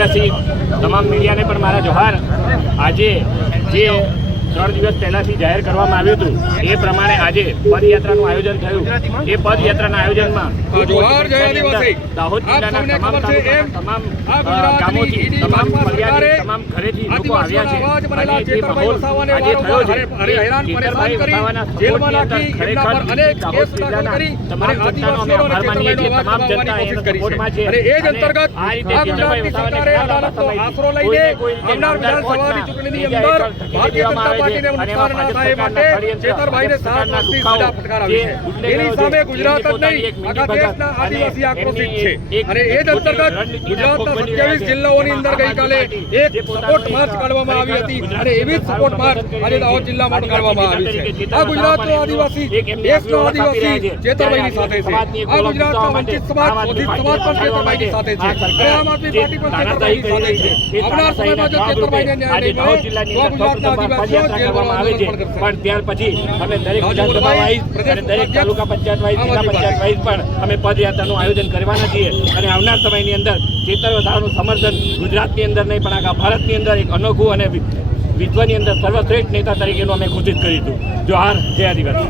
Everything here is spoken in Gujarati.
આદિવાસી તમામ મીડિયાને પણ મારા જોહાર। આજે જે 3 દિવસ પહેલાથી જાહેર કરવામાં આવ્યું હતું એ પ્રમાણે આજે પદયાત્રાનું આયોજન થયું। એ પદયાત્રાના આયોજનમાં દાહોદ જિલ્લાના તમામ ગામોથી તમામ પરિવારથી તમામ ઘરેથી લોકો આવ્યા છે અને જે માહોલ આજે થયો છે કેતરભાઈ વસાવાના સપોર્ટની અંદર ખરેખર દાહોદ જિલ્લાના તમામ જનતાનો અમે આભાર માનીએ છીએ। તમામ જનતા એના સપોર્ટમાં છે અને આ રીતે કેતરભાઈ વસાવાને ઘણા લાંબા સમયથી કોઈને નામદાર કોર્ટના દેવામાં આવે છે અને એમાં ભાજપ સરકારના ષડયંત્ર સરકારના દુખાવો જે એની સામે ગુજરાત જ નહીં આખા દેશના આદિવાસી આક્રોશિત છે અને એ જ અંતર્ગત ગુજરાતના 27 જિલ્લાઓની અંદર ગઈકાલે એક સપોર્ટ માર્ચ કાઢવામાં આવી હતી અને એવી જ સપોર્ટ માર્ચ આજે દાહોદ જિલ્લામાં કાઢવામાં આવી છે। આ ગુજરાતનો આદિવાસી દેશનો આદિવાસી ચેતરભાઈની સાથે છે। આ ગુજરાતના વંચિત સમાજ શોષિત સમાજ પણ ચેતરભાઈની સાથે છે અને આમ આદમી પાર્ટી પણ ચેતરભાઈની સાથે છે। આવનાર સમયમાં જો ચેતરભાઈને ન્યાય નહીં મળે તો ગુજરાતના આદિવાસીઓ જેલમાં આવે છે પણ ત્યાર પછી અમે દરેક વિધાનસભા વાઇઝ અને દરેક તાલુકા પંચાયત વાઇઝ જિલ્લા પંચાયત વાઇઝ પણ અમે પદયાત્રાનું આયોજન કરવાના છીએ અને આવનાર સમયની અંદર ચેતર વસાવાનું સમર્થન ગુજરાતની અંદર નહીં પણ આખા ભારતની અંદર એક અનોખું અને વિશ્વની અંદર સર્વશ્રેષ્ઠ નેતા તરીકેનું અમે ઘોષિત કર્યું હતું। જોહાર, જય આદિવાસી।